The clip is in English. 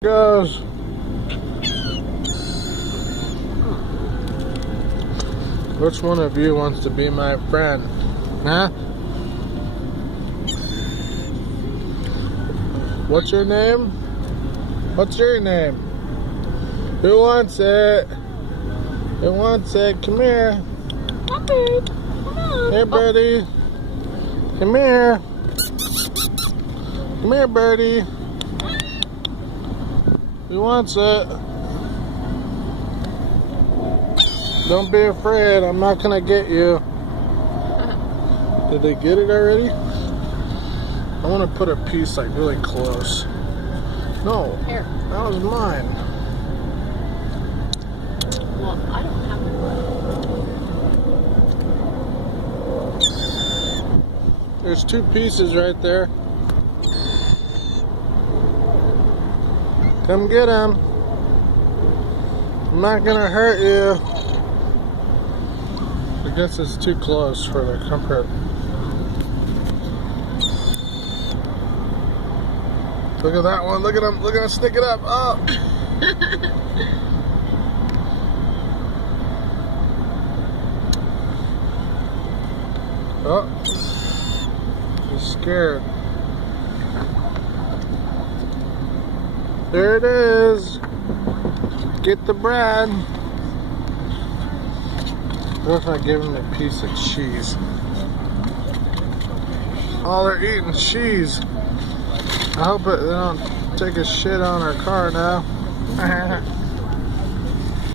Goes. Which one of you wants to be my friend? Huh? What's your name? What's your name? Who wants it? Who wants it? Come here. Puppy. Come on. Hey, birdie. Come here. Come here, birdie. Who wants it? Don't be afraid. I'm not gonna get you. Did they get it already? I want to put a piece like really close. No, Here. that was mine. Well, I don't have one. There's two pieces right there. Come get them. I'm not gonna hurt you. I guess it's too close for the comfort. Look at that one. Look at him. Look at him stick it up. Oh. Oh. He's scared. There it is. Get the bread. What if I give him a piece of cheese? Oh, they're eating cheese. I hope they don't take a shit on our car now.